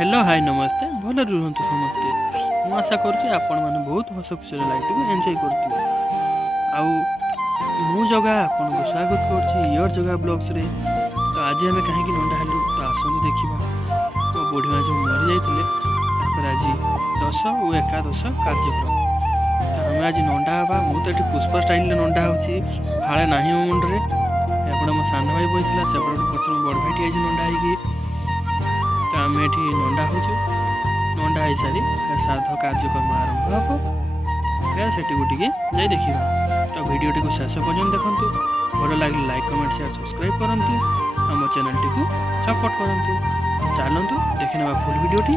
Hello hi नमस्ते भले रुहतु समस्ते मु आशा करुँच आपण मैंने बहुत हस खुशी लाइफ को एंजॉय करथिबे आउ जगह आपन को स्वागत कर जगह ब्लॉग्स रे। तो आज आम कहीं नंदा हेलु तो आसतु देखा तो बुढ़ी माँ जो मरी जाते आज 10 और 11 कार्यक्रम तो आम आज नंदा हाँ मुझे ये पुष्प स्टाइल नंदा होची फाड़े ना मो मुंडे एपटे मो सान भाई बसला सेपटे पचर बड़ भाई आज नंदा हो तो आम ये नंदा हो नंदा हो सारी श्राद्ध कार्यक्रम आरंभ हम से जाए देखा तो भिडियो को शेष पर्यटन देखूँ भल लगे लाइक कमेंट शेयर सब्सक्राइब करूँ आम चैनल टी सपोर्ट करूँ चलतु देखने फुल भिडियोटी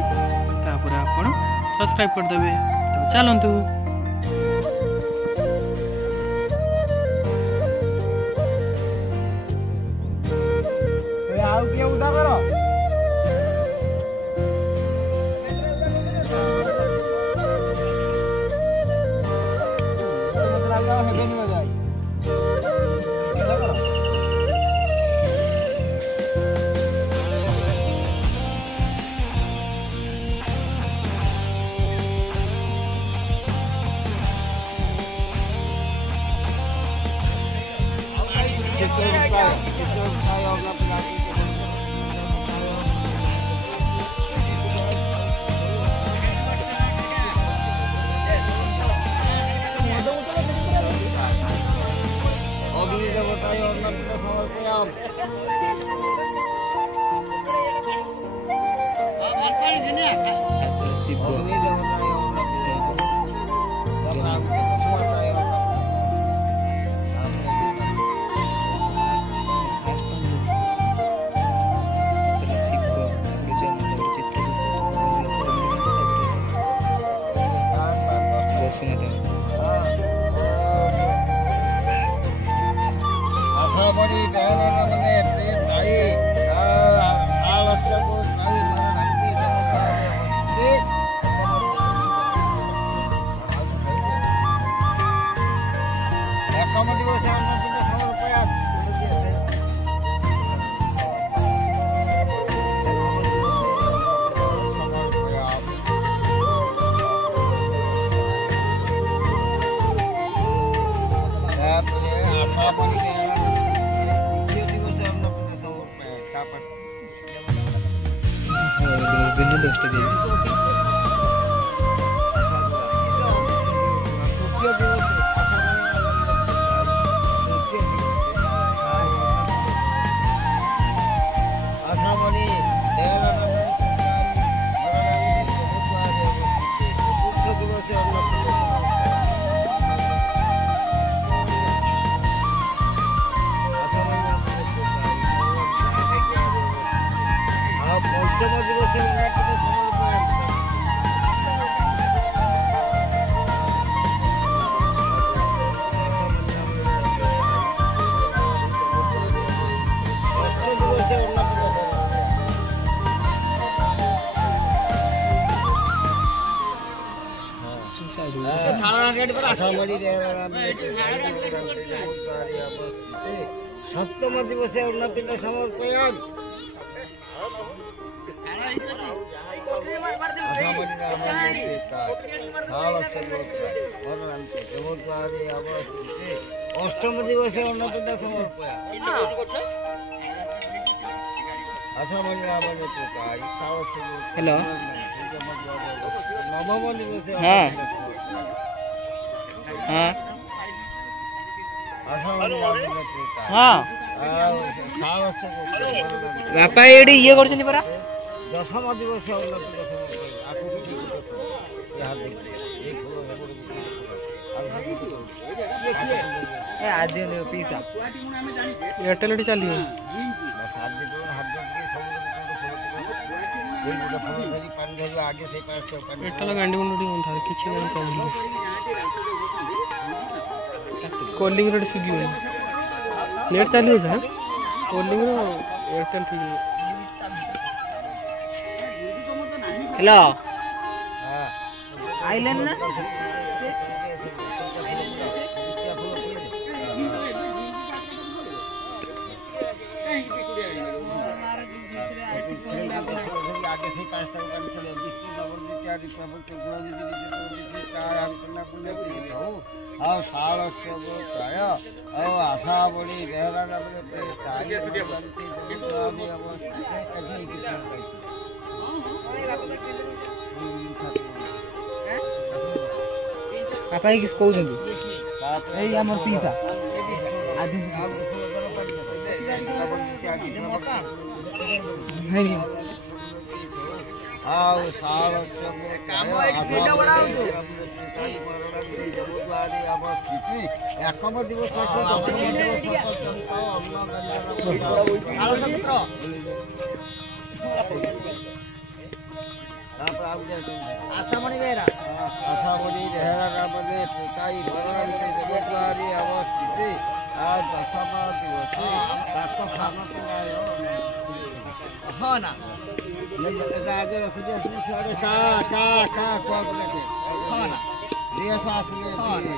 तापर आप सब्सक्राइब करदे तो चलतु सप्तम दिवसे उन्नपिंड समर्पयामि अष्टम दिवसे उन्नपिंड समर्पयामि हेलो नवम दिवसे बापा ये परा दशम दिवस आज पैसा एयरटेल चलिए एयरटेल गांडी गुंडी कॉलिंग रे सुगी नेट चलिए जा कॉलिंग रो एयरटेल थी हेलो आइलन ना आगे से ଆଉ ଶାଳ ପ୍ରାୟ ଆଉ ଆଶା ବଳି ବେହରା ବାପା କିଛି କହୁଛନ୍ତି ଏଇ ଆମର ପିସା ଆଉ ଶାଳ ଏକମ ଦିବସ ଆଶାମଣି ବେହେରା ଆଶାମଣି ବେହେରା ନାମରେ ଟୋକାଇ ବରଣୀ ଦେବଦ୍ୱାରୀ ଅବସ୍ଥିତି ଆଉ ଦଶମ ଦିବସ ହଁ ନା ଆଗେ ରଖୁଛି ଆସିଲି ସିଆଡ଼େ କା କା କା କୁଆକୁ ଲାଗେ ହଁ ନା ଦିଆସ ଆସିଲେ ସିଆଡ଼େ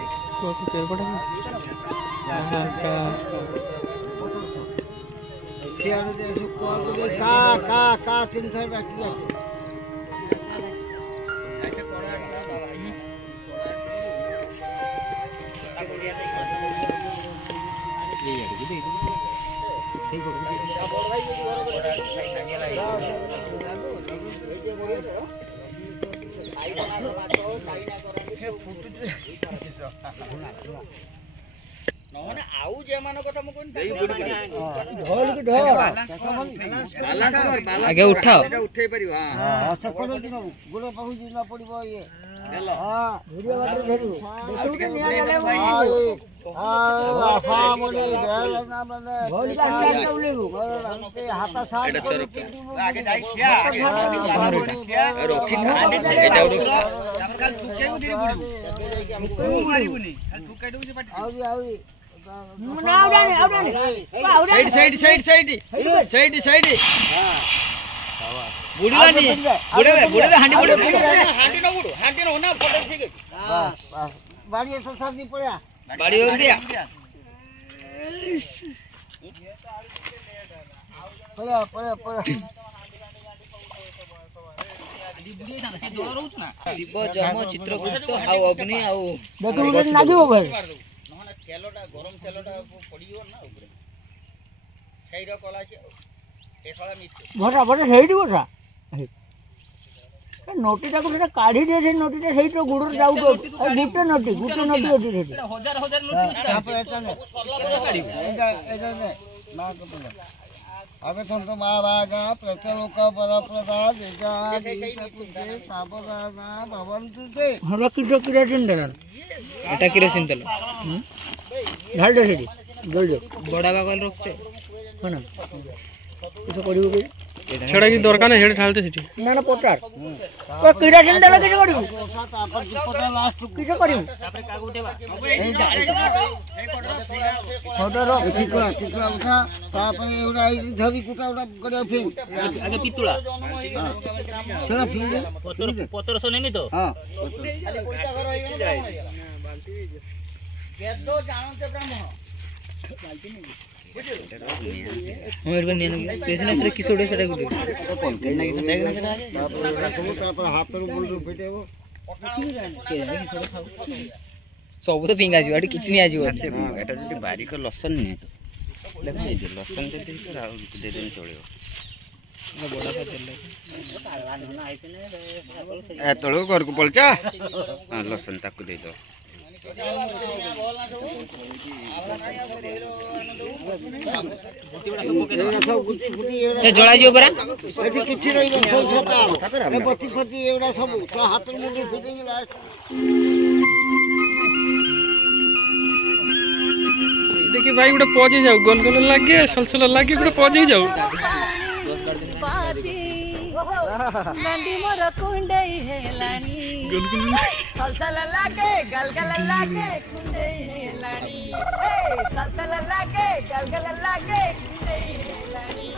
କୁଆକୁ କା କା କା ତିନିଥର ଡାକି ଯାଉଛି ଆଉ ଯେମାନ କଥା ମୁଁ ଆଜ୍ଞା ଉଠାଅ ଉଠେଇ ପାରିବ ଗୋଡ଼ ପାଖକୁ ଯିବା ପଡିବ ଇଏ ଶିବ ଯମ ଚିତ୍ରଗୁପ୍ତ ଆଉ ଅଗ୍ନି ଆଉ ତେଲଟା ଗରମ ତେଲଟା ପଡ଼ିଯିବ ନା ଉପରେ ସେଇର କଲା ଭଟା ଭଟା ସେଇଠି ବସା ନଟିଟାକୁ ସେଟା କାଢି ଦିଏ ସେ ନଟିଟା ସେଇଠି ଗୋଡ଼ରେ ଯାଉ ଗୋଟେ ନଟି ଅଛି ସେଠି ଆଗେ ସନ୍ତ ମହାଭାଗା ପ୍ରତ ଲୋକ ପରପ୍ରଦାନ ସାବଧାନ ଭବନ୍ତୁ ସେ ହଁ କିରୋସିନ ତେଲ এটা কিরোসিন তেল ঢাল দে সেটি জলদি বড়া বাগল রখতে ହଁ ନା কিছু କରିବୁ କି ସେଟା କିଛି ଦରକାର ନାହିଁ ସେଟା ଢାଳିତେ ସେଠି ନା ନା ପଚାର କିରୋସିନ ତେଲ କିଛି କରିବୁ କିଛି କରିବୁ ଟିକୁଳା ଉଠା ତାପରେ ଏଗୁଡ଼ା ଧରି କୁଟା ଗୁଡ଼ା କରିବା ଫିଙ୍ଗ ଆଗେ ପିତୁଳା ସେଟା ଫିଙ୍ଗ ପତରଶହ ନେମି ତ ହଁ ହାତରୁ ମୁଣ୍ଡରୁ ଫିଟେଇବ ସବୁ ତ ଫିଙ୍ଗା ଯିବ ଏଠି କିଛି ନିଆଯିବ এটা যদি বারিক লসন নিয়ে তো দেখুন লসন যদি আর দেদেন চলিব এতଳୁ ଘରକୁ ପଳଚ ଲସନ ତାକୁ ଦେଇଦବ ସେ ଜଳା ଯିବ ପରା ଏଠି କିଛି ରହିବନି ବତି ଫତି ଏଗୁଡ଼ା ସବୁ ହାତରୁ ମୁଣ୍ଡରୁ ଫିଟେଇକି देखिए भाई गोटे पहुंची जाऊ गल गल लगे सलसल लगे गोटे पहुंची जाऊ नंदी मोर कुंडई हेलानी सलसल लागे गलगल लागे कुंडई हेलानी सलसल लागे गलगल लागे कुंडई हेलानी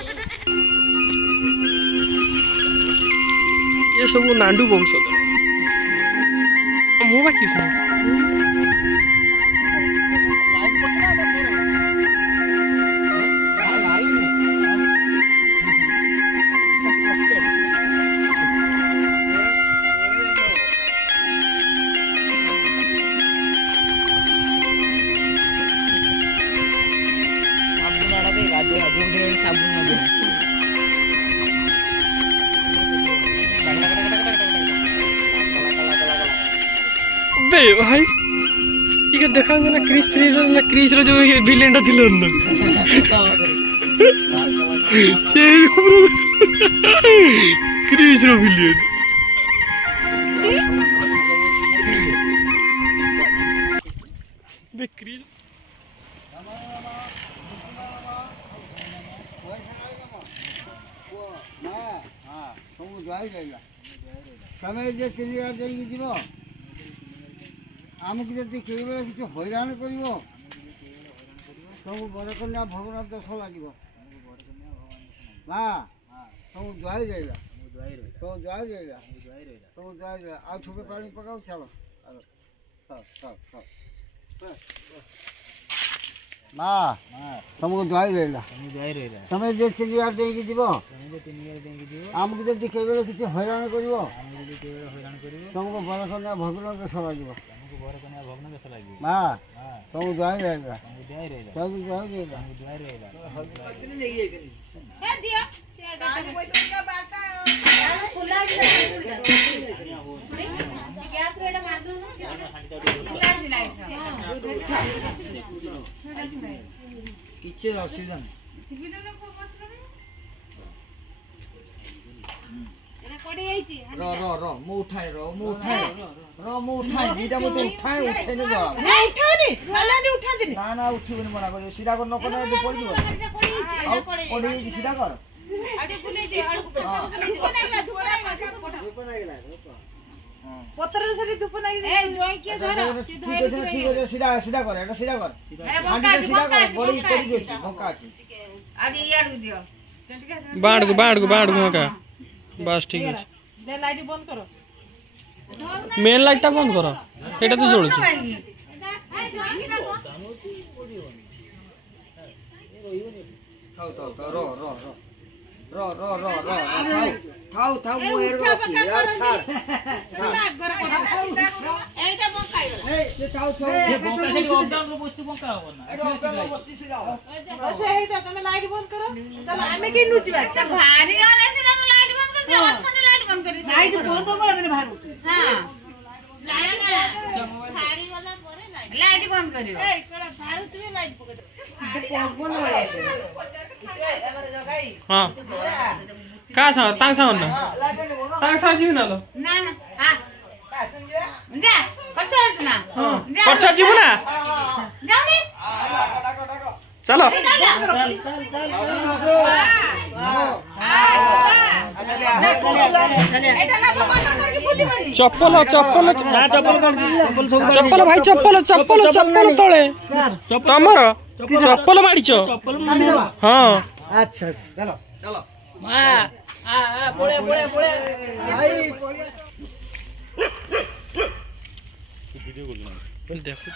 ये सब नांडू वंशधर मु बाकी साबुन में बे भाई ठीक है देखा ना क्रिस 3 ना क्रिस रो जो विलेन टा थिलो न সেই ক্রিস रो विलेन बे क्रिस ତମେ ଯେ ତିନିବାର ଦେଇକି ଯିବ ଆମକୁ ଯଦି କେଉଁବେଳେ କିଛି ହଇରାଣ କରିବ ସବୁ ବରକନ୍ୟା ଭଗବାନ ଦୋଷ ଲାଗିବ ମା ସବୁ ଜୁଆଇ ରହିଲା ସବୁ ଜୁଆଇ ରହିଲା ସବୁ ଜୁଆଇ ରହିଲା ଆଉ ଠୁକେ ପାଣି ପକାଉ ଚାଲ ମା ତମକୁ ଜୁଆଇ ରହିଲା ତମେ ଯେ ତିନିବାର ଦେଇକି ଯିବ ଆମକୁ ଯଦି କେଉଁବେଳେ କିଛି ହଇରାଣ କରିବ ତମକୁ ବରକନ୍ୟା ଭଗବାନ ଦୋଷ ଲାଗିବ ମା ସବୁ ଜୁଆଇ ରହିଲା ସବୁ ଜୁଆଇ ରହିଲା କିଛି ଅସୁବିଧା ନାହିଁ ମୁଁ ଉଠାଏ ମୁଁ ଉଠାଏ ଦିଟା ମତେ ଉଠେଇଲେ ଜଳା ନା ଉଠିବନି ମନା କରିବ ସିଧା କର ନ କଲେ ପଡିଯିବ ପଡିଯାଇଛି ସିଧା କର ঠিক আছে সিধা সিধা কর এটা সিধা কর সিধা কর বড়ি পড়ি গেছে বকা আছে बाढ़ को का बस ठीक है लाइट बंद करो मेन लाइट टा बंद करो एटा तो जळुछ थाउ मु एरो रखी यार छाड़ এইটা বকাই ए थाउ ये बंका सेठी ऑकडाउन रो बस्ती बंका हो ना एटा ऑकडाउन रो बस्ती से जाओ बस हे तो तुम लाइट बंद करो चल हमें के नुचबा भारी वाला से तो लाइट बंद कर से अच्छा लाइट बंद करी लाइट बंद हो मैंने बाहर हां लाइट भारी वाला परे लाइट बंद करियो ए करा भारू तुम्हें लाइट पकड़ पगल हो जाए इते एबारे जगाई हां का छ तांग छ न तांग छ जीव न लो ना हां सुन जा पछा ना जा परछा जीव ना जाऊ नी चलो चप्पल भाई चप्पल तले तमर चप्पल मारिच हाँ अच्छा चलो चलो देखो